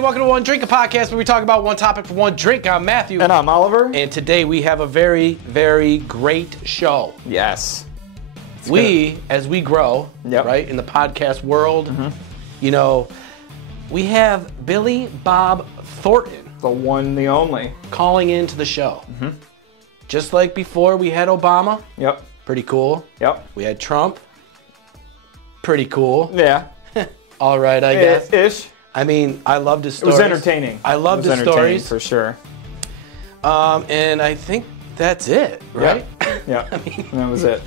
everybody. Welcome to One Drink, a podcast where we talk about one topic for one drink. I'm Matthew. And I'm Oliver. And today we have a very, very great show. Yes. As we grow, right, in the podcast world, you know, we have Billy Bob Thornton. The one, the only. Calling into the show. Just like before, we had Obama. Yep. Pretty cool. Yep. We had Trump. Pretty cool. Yeah. All right, I guess. Ish. I mean, I loved his stories. It was entertaining. I loved his stories. For sure. And I think that's it, right? Yeah. I mean, that was it.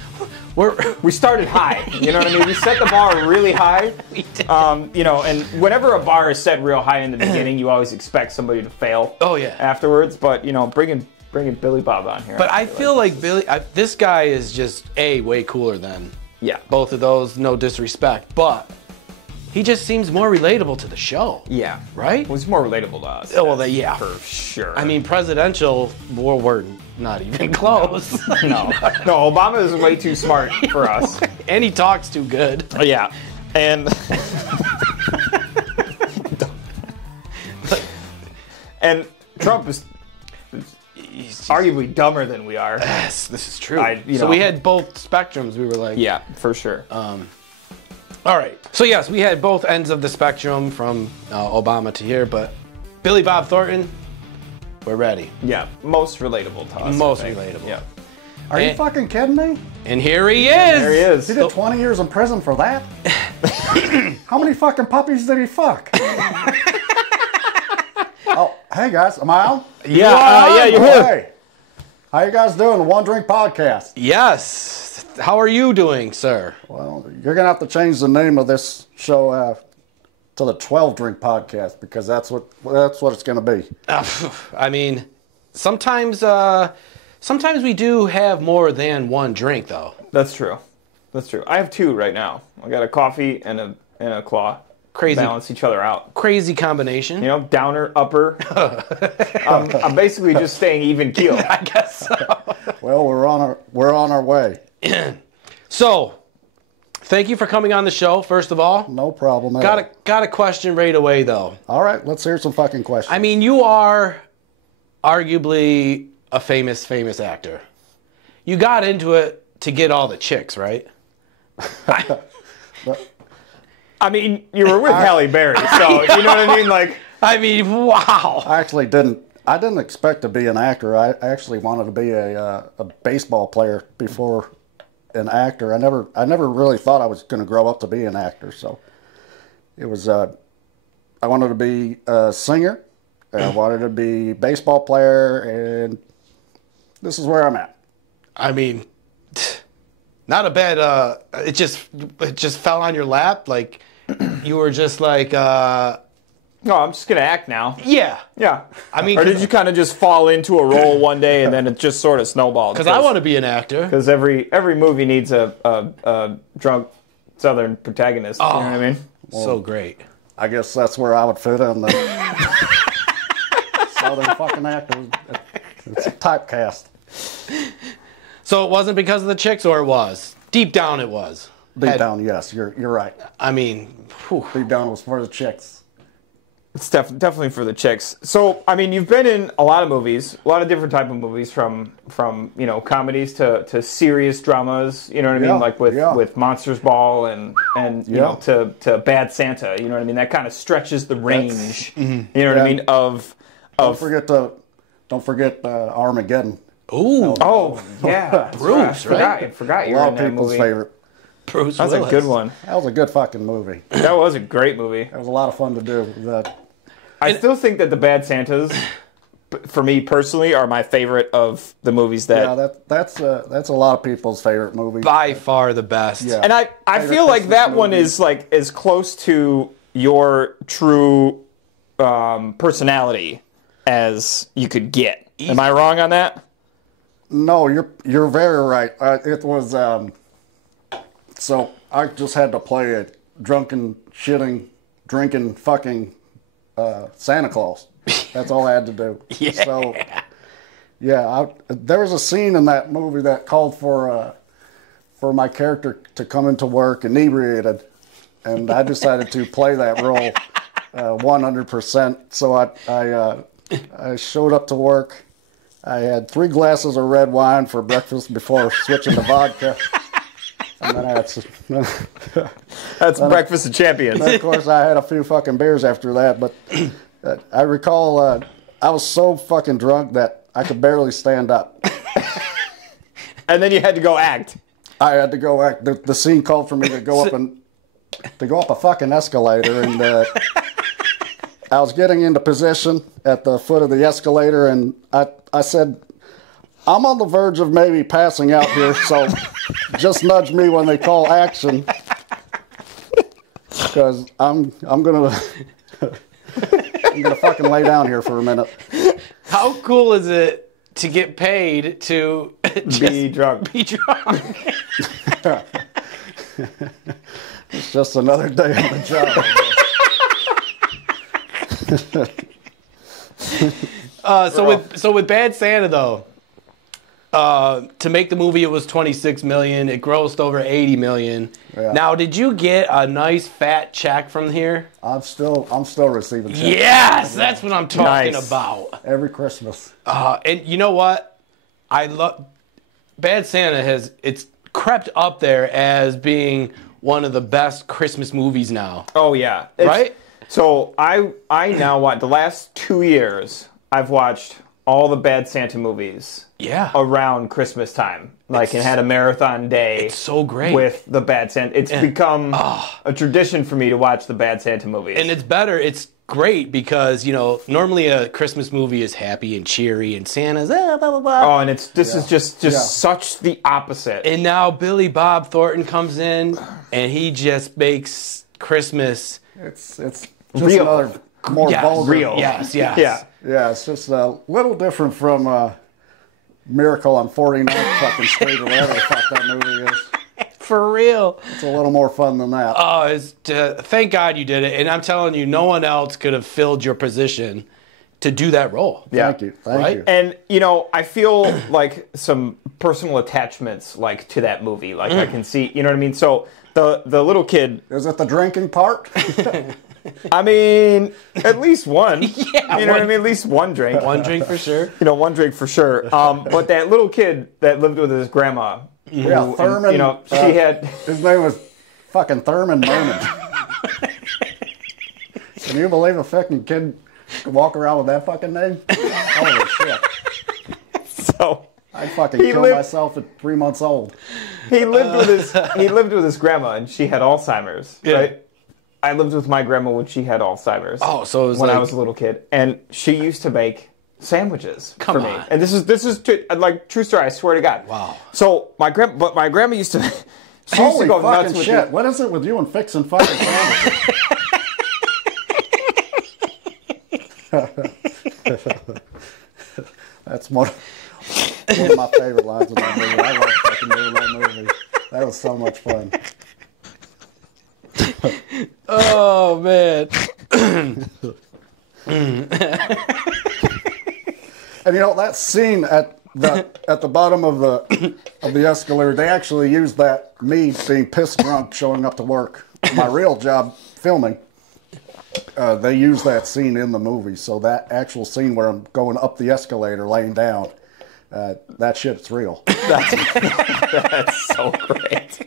We started high. You know what I mean? We set the bar really high. We did. You know, and whenever a bar is set real high in the beginning, you always expect somebody to fail. Oh yeah. Afterwards, but you know, bringing Billy Bob on here. But I feel like Billy. This guy is just way cooler than both of those. No disrespect, but he just seems more relatable to the show. Yeah. Right? Well, he's more relatable to us. Oh, well, yeah. For sure. I mean, presidential, we're not even close. No. No, Obama is way too smart for us. And he talks too good. Yeah. And... and Trump is arguably dumber than we are. Yes, this is true. So we had both spectrums. We were like... Yeah, for sure. All right. So, yes, we had both ends of the spectrum from Obama to here, but Billy Bob Thornton, we're ready. Yeah, most relatable to us. Most relatable. Yeah. Are you fucking kidding me? And here he is. There he is. He did 20 years in prison for that? How many fucking puppies did he fuck? Oh, hey guys, am I on? Yeah, you're here. Hey, how you guys doing? The One Drink Podcast. Yes. How are you doing, sir? Well, you're gonna have to change the name of this show to the 12 Drink Podcast because that's what it's gonna be. I mean, sometimes we do have more than one drink, though. That's true. That's true. I have two right now. I got a coffee and a claw. Crazy. Balance each other out. Crazy combination. You know, downer, upper. I'm basically just staying even keel. I guess so. Well, we're on our way. So, thank you for coming on the show, first of all. No problem. Got a question right away, though. All right, let's hear some fucking questions. I mean, you are arguably a famous actor. You got into it to get all the chicks, right? I mean, you were with Halle Berry, so you know what I mean? Like, I mean, wow. I actually didn't expect to be an actor. I actually wanted to be a baseball player before an actor. I never really thought I was going to grow up to be an actor. So it was. I wanted to be a singer. I wanted to be a baseball player, and this is where I'm at. I mean, not a bad. It just fell on your lap, like you were just like. No, I'm just going to act now. Yeah. Yeah. I mean, or did you kind of just fall into a role one day and then it just sort of snowballed? Because I want to be an actor. Because every movie needs a drunk Southern protagonist. Oh, you know what I mean? Well, so great. I guess that's where I would fit in the Southern fucking actor. It's a typecast. So it wasn't because of the chicks, or it was? Deep down it was. Deep down, yes. You're right. I mean, whew. Deep down it was for the chicks. It's definitely for the chicks. So, I mean, you've been in a lot of movies, a lot of different type of movies, from you know, comedies to serious dramas. You know what I mean, like with monstersball and you know, to badsanta. You know what I mean? That kind of stretches the range. You know what I mean? Don't forget Armageddon. Ooh. Oh yeah, Bruce. I forgot you were in that people's movie. favorite. Bruce That's Willis. a good one. That was a good fucking movie. That was a great movie. It was a lot of fun to do. I still think that the Bad Santas, for me personally, are my favorite of the movies that. Yeah, that's a lot of people's favorite movie. By far the best. Yeah. And I feel like that one is like as close to your true personality as you could get. Am I wrong on that? No, you're very right. It was so I just had to play a drunken, shitting, drinking, fucking Santa Claus. That's all I had to do. Yeah. So yeah, there was a scene in that movie that called for my character to come into work inebriated, and I decided to play that role. 100%. So I showed up to work. I had 3 glasses of red wine for breakfast before switching to vodka. And then I had some, That's breakfast of champions. Then, of course, I had a few fucking beers after that. But I recall I was so fucking drunk that I could barely stand up. And then you had to go act. I had to go act. The scene called for me to go up a fucking escalator, and I was getting into position at the foot of the escalator, and I said, I'm on the verge of maybe passing out here, so just nudge me when they call action, because I'm gonna fucking lay down here for a minute. How cool is it to get paid to be drunk? Be drunk. It's just another day on the job. So with Bad Santa though, to make the movie it was $26 million. It grossed over $80 million. Yeah. Now, did you get a nice fat check from here? I'm still receiving checks. Yes, that's what I'm talking about. Every Christmas. And you know what? I love Bad Santa it's crept up there as being one of the best Christmas movies now. Oh yeah, right. So I now watch the last 2 years. I've watched all the Bad Santa movies. Yeah. Around Christmas time, and had a marathon day. It's so great with the Bad Santa. It's become a tradition for me to watch the Bad Santa movies. And it's better. It's great because normally a Christmas movie is happy and cheery, and Santa's blah blah blah. Oh, and this is just such the opposite. And now Billy Bob Thornton comes in, and he just makes Christmas. It's just real. Another more vulgar. Real. Yes. Yeah, it's just a little different from Miracle on 49th fucking Street or whatever the fuck that movie is. For real. It's a little more fun than that. Oh, thank God you did it. And I'm telling you, no one else could have filled your position to do that role. Yeah. Thank you. And, I feel like some personal attachments, to that movie. I can see, you know what I mean? So the little kid... Is it the drinking part? I mean, at least one. Yeah. You know what I mean? At least one drink. One drink for sure. One drink for sure. But that little kid that lived with his grandma... Yeah, Thurman. She had... His name was fucking Thurman Merman. Can you believe a fucking kid could walk around with that fucking name? Holy shit. So... I'd fucking kill myself at 3 months old. He lived with his grandma, and she had Alzheimer's, right? I lived with my grandma when she had Alzheimer's. Oh, so it was when I was a little kid, and she used to make sandwiches for me. On. And this is true story. I swear to God. Wow. So my grandma used to. She used to go nuts with shit! What is it with you and fixing fucking sandwiches? That's one of my favorite lines of that movie. I love fucking doing that movie. That was so much fun. Oh man. And that scene at the bottom of the escalator, they actually used that, me being pissed drunk showing up to work, my real job filming. They used that scene in the movie, so that actual scene where I'm going up the escalator laying down, that shit's real. That's so great.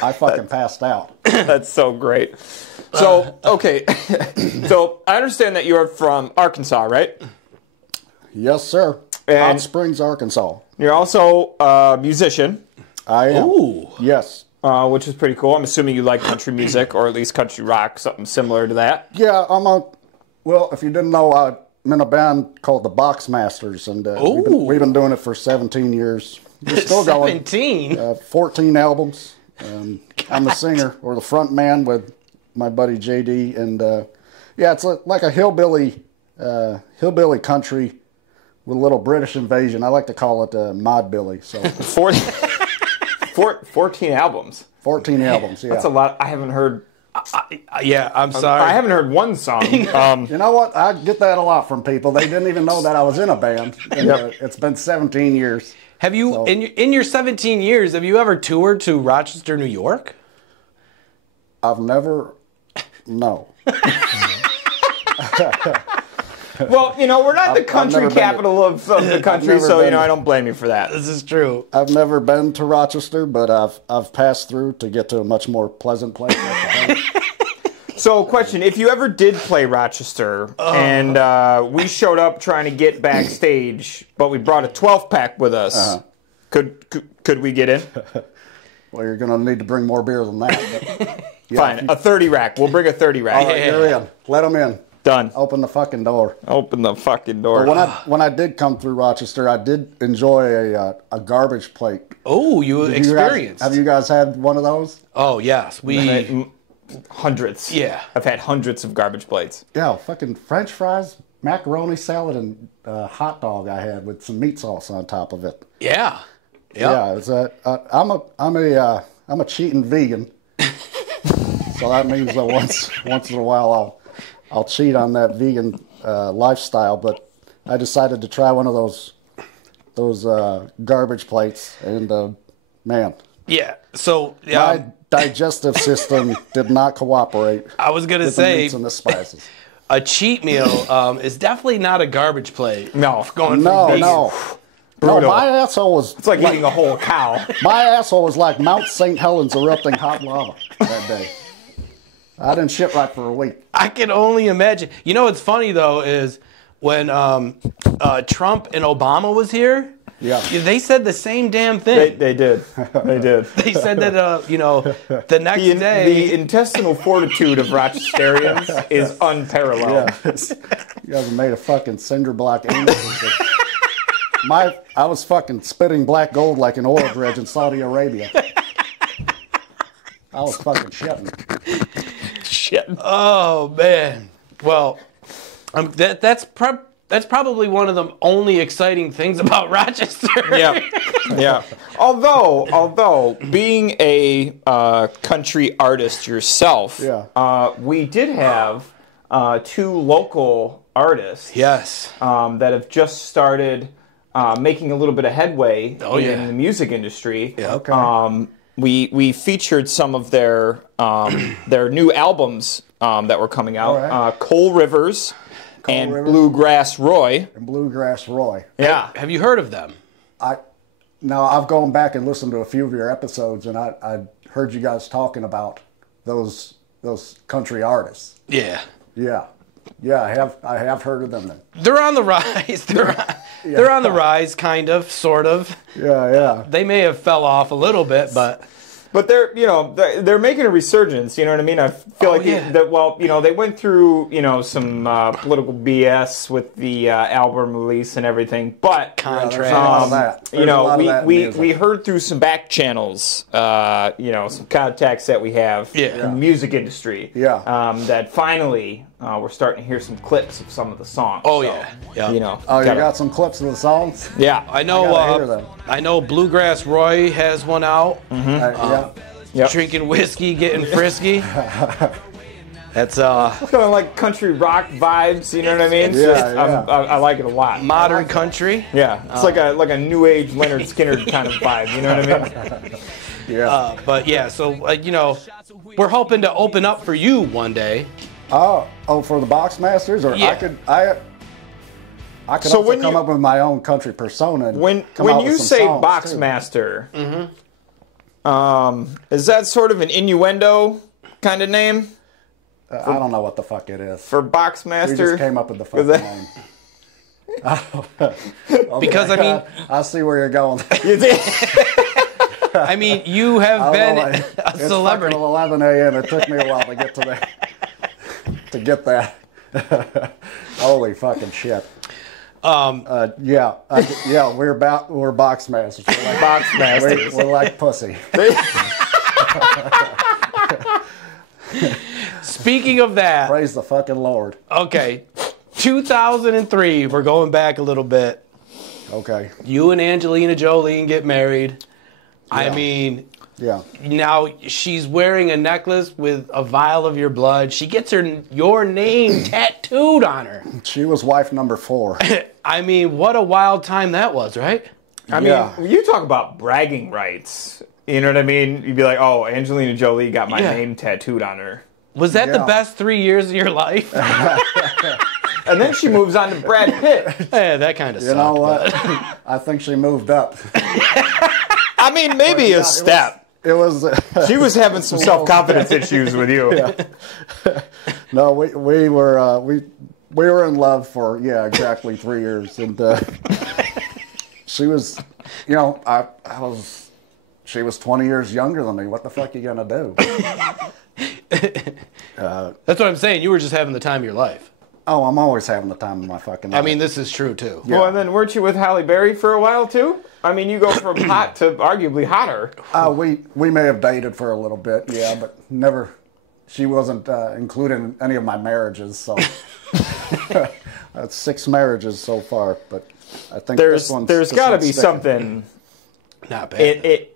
I fucking passed out. That's so great. So, okay. So, I understand that you're from Arkansas, right? Yes, sir. Hot Springs, Arkansas. You're also a musician. I am. Ooh. Yes. Which is pretty cool. I'm assuming you like country music, or at least country rock, something similar to that. Yeah, well, if you didn't know, I'm in a band called the Boxmasters, and we've been doing it for 17 years. We're still going. 17? 14 albums. I'm the singer, or the front man with my buddy JD, and it's like a hillbilly country with a little British invasion. I like to call it Mod Billy. So 14 albums. 14 albums. Yeah, that's a lot. I haven't heard. I'm sorry. I haven't heard one song. You know what? I get that a lot from people. They didn't even know that I was in a band. And, it's been 17 years. Have you, in your 17 years, have you ever toured to Rochester, New York? I've never, no. Well, we're not the country capital of the country, so I don't blame you for that. This is true. I've never been to Rochester, but I've passed through to get to a much more pleasant place. So, question: if you ever did play Rochester, and we showed up trying to get backstage, but we brought a 12-pack with us, could we get in? Well, you're going to need to bring more beer than that. But, yeah, fine, a 30 rack. We'll bring a 30 rack. All right, you're in. Let them in. Done. Open the fucking door. Open the fucking door. But when I did come through Rochester, I did enjoy a garbage plate. Oh, you experienced. Have you guys had one of those? Oh, yes. Hundreds. Yeah. I've had hundreds of garbage plates. Yeah, fucking French fries, macaroni salad, and hot dog I had with some meat sauce on top of it. Yeah. Yep. Yeah. I'm a cheating vegan, so that means that once in a while I'll cheat on that vegan lifestyle. But I decided to try one of those garbage plates, and man. Yeah. So my digestive system did not cooperate. I was gonna say the meats and the spices. A cheat meal is definitely not a garbage plate. No, No. Brutal. No, my asshole was... It's like eating a whole cow. My asshole was like Mount St. Helens erupting hot lava that day. I didn't shit right for a week. I can only imagine. You know what's funny, though, is when Trump and Obama was here, they said the same damn thing. They did. They did. They said that, the next day... The intestinal fortitude of Rochesterians is unparalleled. Yeah. You guys have made a fucking cinder block anus. I was fucking spitting black gold like an oil dredge in Saudi Arabia. I was fucking shitting. Oh, man. Well, that's probably one of the only exciting things about Rochester. Yeah. Although being a country artist yourself, we did have 2 local artists. Yes. That have just started making a little bit of headway in the music industry. Yeah. Okay. We featured some of their new albums that were coming out. Right. Cole Rivers and Bluegrass Roy. Yeah. Have you heard of them? No, I've gone back and listened to a few of your episodes, and I heard you guys talking about those country artists. Yeah. Yeah, I have heard of them then. They're on the rise. They're on the rise, kind of, sort of. Yeah. They may have fell off a little bit, but they're making a resurgence. You know what I mean? I feel they went through some political BS with the album release and everything, but contrast. We heard through some back channels, some contacts that we have in the music industry. Yeah. That finally we're starting to hear some clips of some of the songs. Oh, so, yeah. You got some clips of the songs? Yeah. I know Bluegrass Roy has one out. Mm-hmm. Drinking whiskey, getting frisky. That's kind of like country rock vibes, you know what I mean? I like it a lot. Modern country. Yeah. It's like a new age Leonard Skinner kind of vibe, you know what I mean? Yeah. But yeah, so we're hoping to open up for you one day. Oh, for the Boxmasters, or I could also come up with my own country persona. And when you say Boxmaster, is that sort of an innuendo kind of name? I don't know what the fuck it is. For Boxmaster? We just came up with the fucking name. Okay, because I see where you're going. I mean, you have been a celebrity. It's 11 a.m. It took me a while to get to that. To get that. Holy fucking shit. We're Boxmasters. Boxmasters. We're like pussy. Speaking of that. Praise the fucking Lord. Okay. 2003, we're going back a little bit. Okay. You and Angelina Jolie get married. Yeah. I mean, now she's wearing a necklace with a vial of your blood. She gets your name tattooed on her. She was wife number 4. I mean, what a wild time that was, right? I mean, you talk about bragging rights. You know what I mean? You'd be like, oh, Angelina Jolie got my name tattooed on her. Was that the best 3 years of your life? And then she moves on to Brad Pitt. Yeah, that kind of sucked. You know what? I think she moved up. I mean, maybe a step. It was. She was having some self-confidence issues with you. Yeah. No, we were in love for exactly 3 years, and she was, she was 20 years younger than me. What the fuck are you gonna do? That's what I'm saying. You were just having the time of your life. Oh, I'm always having the time of my fucking life. I mean, this is true too. Yeah. Well, and then weren't you with Halle Berry for a while too? I mean, you go from hot to arguably hotter. We may have dated for a little bit, yeah, but never. She wasn't included in any of my marriages, so that's 6 marriages so far. But I think there's got to be something. Not bad.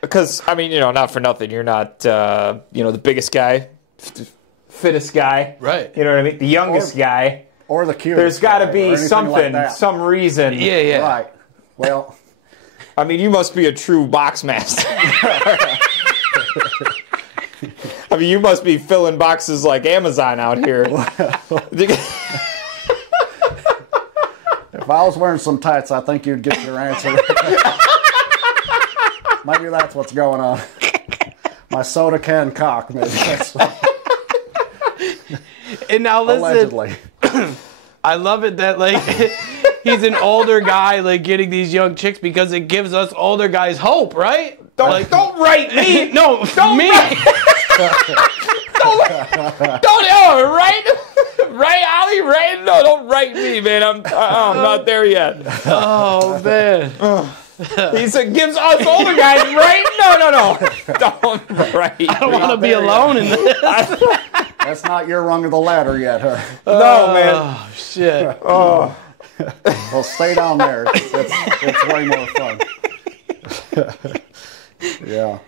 Because I mean, not for nothing, you're not the biggest guy, fittest guy, right? You know what I mean? The youngest guy, or the cutest. There's got to be something, like some reason. Yeah. Right. Well, I mean, you must be a true box master. I mean, you must be filling boxes like Amazon out here. If I was wearing some tights, I think you'd get your answer. Maybe that's what's going on. My soda can cock, maybe. And now listen. Allegedly. I love it that he's an older guy getting these young chicks because it gives us older guys hope, right? Don't write me. No, don't me. Right, Ollie, right? No, don't write me, man. I'm not there yet. Oh man. He said, gives us older guys, right? No. Don't write. I don't want to be alone in this. That's not your rung of the ladder yet, huh? No, man. Oh shit. Oh. Well, stay down there. It's way more fun. Yeah.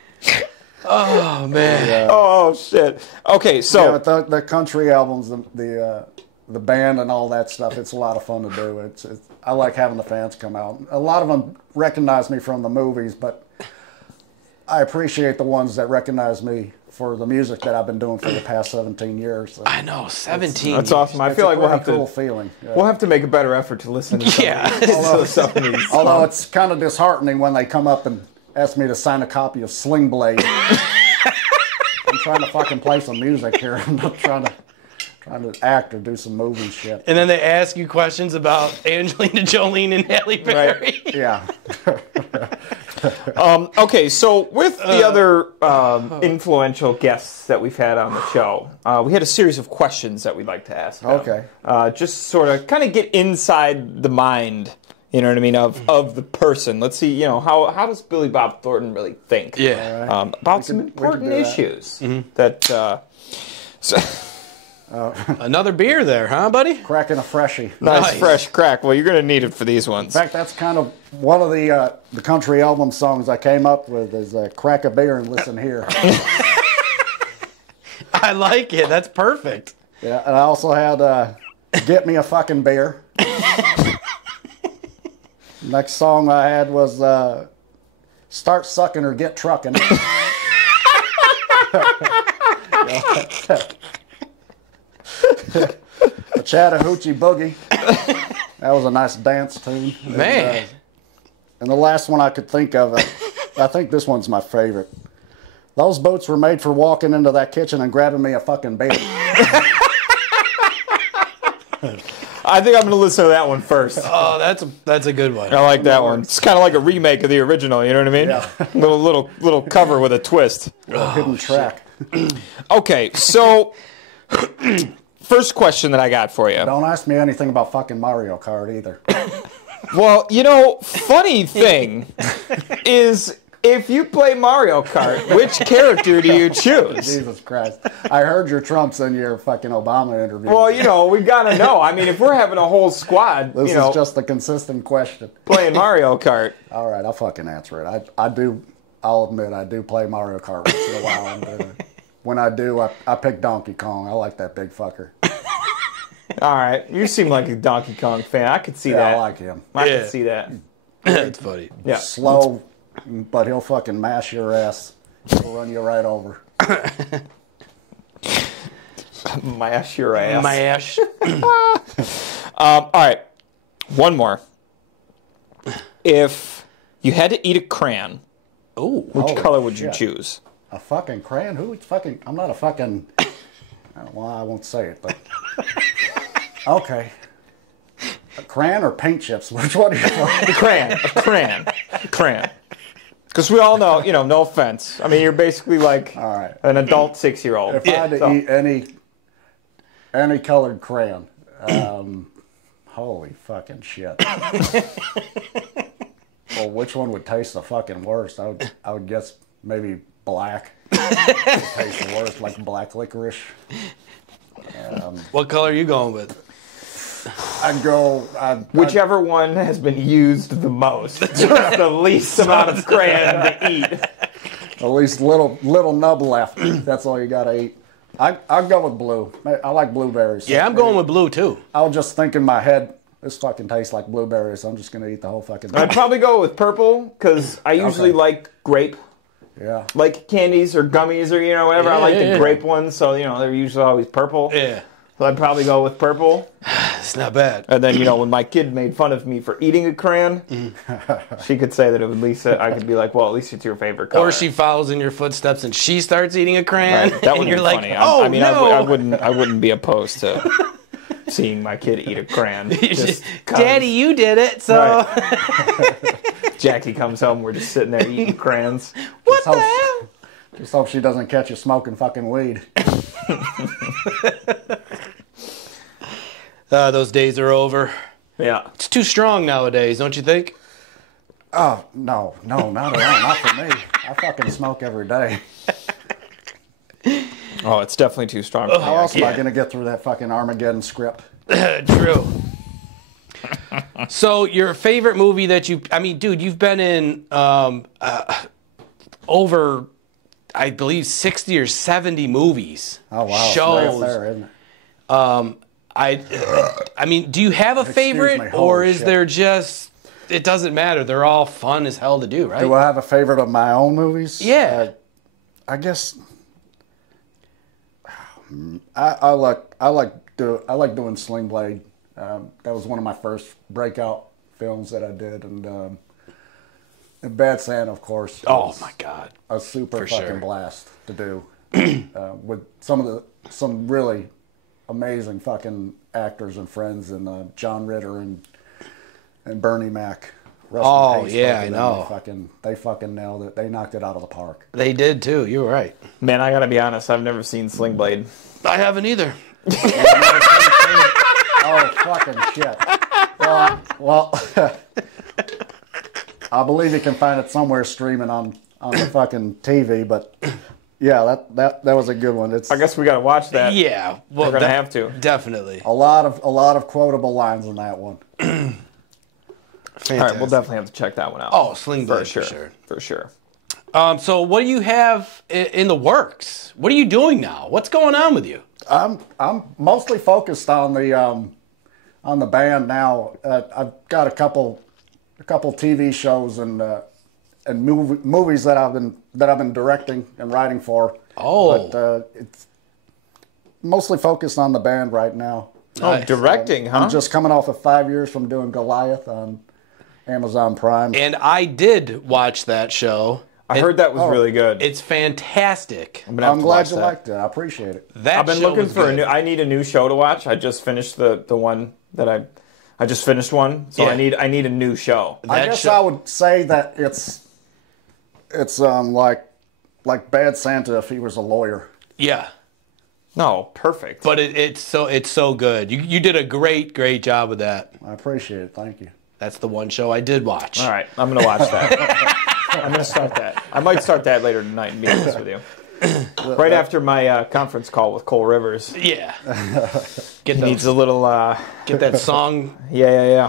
Oh man. Yeah. Oh shit. Okay, so the country albums, the band and all that stuff, it's a lot of fun to do. I like having the fans come out. A lot of them recognize me from the movies, but I appreciate the ones that recognize me for the music that I've been doing for the past 17 years. I know, 17. That's awesome. I feel like we'll have to. Cool feeling. Yeah. We'll have to make a better effort to listen to some of these. Although it's kind of disheartening when they come up and ask me to sign a copy of Slingblade. I'm trying to fucking play some music here. I'm not trying to act or do some movie shit. And then they ask you questions about Angelina Jolie and Halle Berry. Right. Yeah. Okay, so with the other influential guests that we've had on the show, we had a series of questions that we'd like to ask them. Okay. Just sort of kind of get inside the mind, you know what I mean, of the person. Let's see, how does Billy Bob Thornton really think? Yeah. Right. About some important issues that... Another beer there, huh, buddy? Cracking a freshie. Nice fresh crack. Well, you're going to need it for these ones. In fact, that's kind of one of the country album songs I came up with is crack a beer and listen here. I like it. That's perfect. Yeah, and I also had Get Me a Fucking Beer. Next song I had was Start Sucking or Get Trucking. A Chattahoochee Boogie. That was a nice dance tune. Man. And the last one I could think of, I think this one's my favorite. Those boots were made for walking into that kitchen and grabbing me a fucking beer. I think I'm going to listen to that one first. Oh, that's a good one. I like that one. It's kind of like a remake of the original, you know what I mean? Yeah. little cover with a twist. Hidden track. Okay, so... First question that I got for you. Don't ask me anything about fucking Mario Kart either. Well, funny thing is, if you play Mario Kart, which character do you choose? Jesus Christ. I heard your Trumps in your fucking Obama interview. Well, we got to know. I mean, if we're having a whole squad, this is just a consistent question. Playing Mario Kart. All right, I'll fucking answer it. I'll admit, I do play Mario Kart once in a while. And, when I do, I pick Donkey Kong. I like that big fucker. All right. You seem like a Donkey Kong fan. I could see that. I like him. I can see that. That's funny. Yeah. Slow, but he'll fucking mash your ass. He'll run you right over. Mash your ass. Mash. All right. One more. If you had to eat a crayon, which color would you choose? A fucking crayon? Who fucking... I'm not a fucking... Well, I won't say it, but... Okay. A crayon or paint chips? Which one are you Crayon. Because we all know, no offense. I mean, you're basically like an adult 6-year-old. If I had to eat any colored crayon, holy fucking shit. Well, which one would taste the fucking worst? I would guess maybe black. Would taste the worst, like black licorice. What color are you going with? I'd go... Whichever one has been used the most. Just the least amount of crayon to eat. At least little nub left. That's all you gotta eat. I'd go with blue. I like blueberries. Yeah, I'm going with blue too. I was just thinking in my head, this fucking tastes like blueberries. I'm just gonna eat the whole fucking thing. I'd probably go with purple, because I usually like grape. Yeah. Like candies or gummies or, whatever. I like the grape ones, so, they're usually always purple. Yeah. So I'd probably go with purple. It's not bad. And then, when my kid made fun of me for eating a crayon, she could say that it would I could be like, well, at least it's your favorite color. Or she follows in your footsteps and she starts eating a crayon. Right. That would be like, funny. No. I wouldn't be opposed to seeing my kid eat a crayon. Daddy, you did it, so... Right. Jackie comes home, we're just sitting there eating crayons. What the hell? Just hope she doesn't catch you smoking fucking weed. Those days are over. Yeah. It's too strong nowadays, don't you think? Oh, no, not at all. Not for me. I fucking smoke every day. Oh, it's definitely too strong. How else am I going to get through that fucking Armageddon script? True. So, your favorite movie that dude, you've been in over, I believe, 60 or 70 movies. Oh, wow. Shows. Right there, isn't it? I mean, do you have a favorite, or is there just... It doesn't matter. They're all fun as hell to do, right? Do I have a favorite of my own movies? Yeah. I guess I like doing Sling Blade. That was one of my first breakout films that I did, and Bad Santa, of course. Oh my God, a super fucking blast to do with some really amazing fucking actors and friends, and John Ritter and Bernie Mac. Oh yeah, I know. They fucking nailed it. They knocked it out of the park. They did too. You were right. Man, I gotta be honest. I've never seen Sling Blade. I haven't either. Oh fucking shit. Well, I believe you can find it somewhere streaming on the fucking TV, but yeah, that was a good one. I guess we gotta watch that. Yeah, well, we're gonna have to. Definitely. A lot of quotable lines in that one. All right, we'll definitely have to check that one out. Oh, Sling Blade, for sure. So what do you have in the works? What are you doing now? What's going on with you? I'm mostly focused on the band now. I've got a couple TV shows and movies that I've been directing and writing for. Oh, but it's mostly focused on the band right now. Nice. Oh, directing, huh? I'm just coming off of 5 years from doing Goliath on Amazon Prime. And I did watch that show. I heard that was really good. It's fantastic. I'm glad you liked it. I appreciate it. I've been looking for I need a new show to watch. I just finished the one that I just finished one, so I need a new show. I guess I would say that it's like Bad Santa if he was a lawyer. Yeah. No, perfect. But it's so good. You did a great job with that. I appreciate it. Thank you. That's the one show I did watch. All right, I'm going to watch that. I'm going to start that. I might start that later tonight, to be honest with you. Right after my conference call with Cole Rivers. Yeah. Needs a little... get that song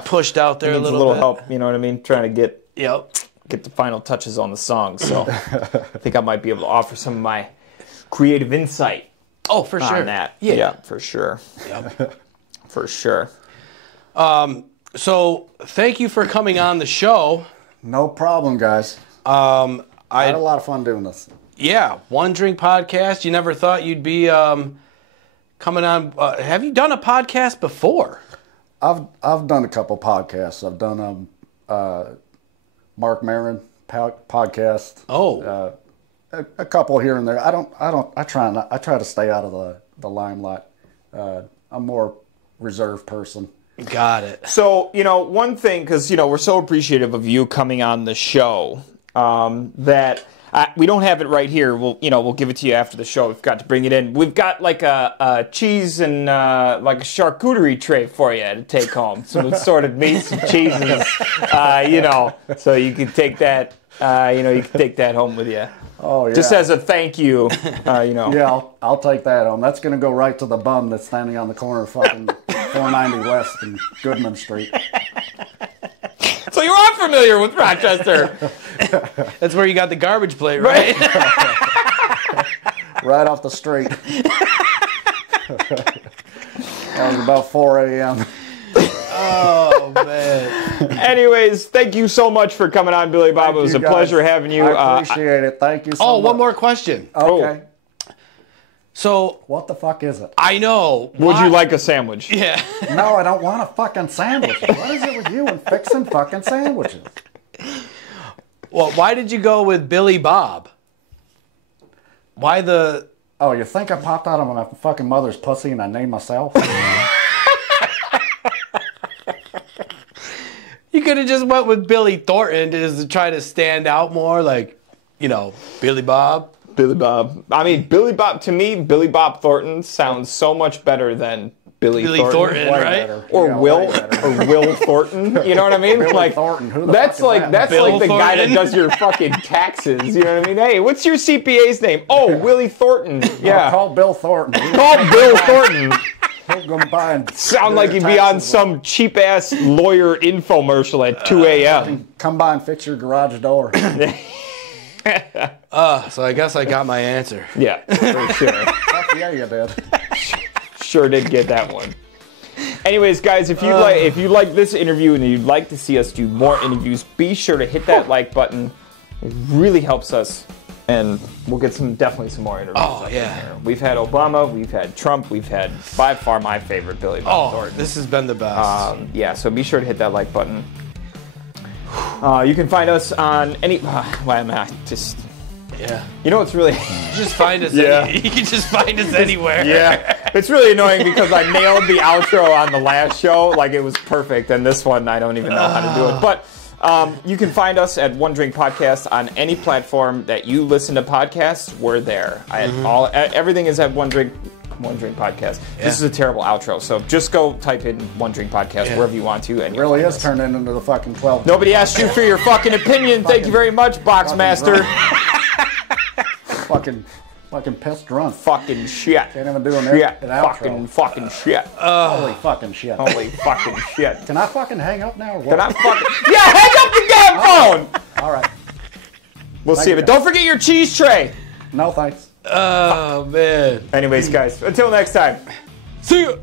pushed out there a little bit. help, you know what I mean? Trying to get the final touches on the song. So I think I might be able to offer some of my creative insight. Oh, for sure. On that. Yeah, for sure. Yep. For sure. So, thank you for coming on the show. No problem, guys. I had a lot of fun doing this. Yeah, One Drink Podcast. You never thought you'd be coming on. Have you done a podcast before? I've done a couple podcasts. I've done Mark Maron podcast. Oh, a couple here and there. I try to stay out of the limelight. I'm more reserved person. Got it. So, one thing, because, we're so appreciative of you coming on the show, that we don't have it right here. We'll give it to you after the show. We've got to bring it in. We've got like a cheese and like a charcuterie tray for you to take home. Some assorted meats and cheeses, so you can take that, you can take that home with you. Oh, yeah. Just as a thank you, Yeah, I'll take that home. That's going to go right to the bum that's standing on the corner of fucking 490 West and Goodman Street. So you are familiar with Rochester. That's where you got the garbage plate, right? Right off the street. That was about 4 a.m. Oh, man. Anyways, thank you so much for coming on, Billy Bob. It was a pleasure having you. I appreciate it. Thank you so much. Oh, one more question. Okay. So... What the fuck is it? I know. Would you like a sandwich? Yeah. No, I don't want a fucking sandwich. What is it with you and fixing fucking sandwiches? Well, why did you go with Billy Bob? Why the... Oh, you think I popped out of my fucking mother's pussy and I named myself? You could have just went with Billy Thornton just to try to stand out more, like, Billy Bob. Billy Bob. I mean, Billy Bob, to me, Billy Bob Thornton sounds so much better than Billy Thornton. Right? Or Will Thornton. You know what I mean? Billy Thornton. Who the that's fuck is like that? that's like the Thornton? guy that does your fucking taxes. You know what I mean? Hey, what's your CPA's name? Oh, Willie Thornton. Yeah. Call Bill Thornton. Call Bill Thornton. He'll go by and Sound like you'd be on some cheap ass lawyer infomercial at 2 a.m. Come by and fix your garage door. So I guess I got my answer. Yeah, for sure. Fuck yeah, you did. Sure did get that one. Anyways, guys, if you like this interview and you'd like to see us do more interviews, be sure to hit that like button. It really helps us, and we'll get definitely some more interviews. Oh, yeah. We've had Obama, we've had Trump, we've had by far my favorite, Billy Bob Thornton. This has been the best. Yeah, so be sure to hit that like button. You can find us on any. Why am I just? Yeah. You know what's really? Just find us. Yeah. You can just find us anywhere. Yeah. It's really annoying because I nailed the outro on the last show, like it was perfect, and this one I don't even know how to do it. But you can find us at One Drink Podcast on any platform that you listen to podcasts. We're there. Everything is at One Drink Podcast. Yeah. This is a terrible outro, so just go type in One Drink Podcast wherever you want to. And it really is turning into the fucking 12. Nobody asked you for your fucking opinion. Thank you very much, Boxmaster. Fucking pissed drunk. Fucking shit. Can't even do an outro. Fucking shit. Holy fucking shit. Holy fucking shit. Can I fucking hang up now? Or what? Can I fucking... Yeah, hang up the damn phone! All right. We'll see you, but don't forget your cheese tray. No, thanks. Oh, man. Anyways, guys, until next time. See you.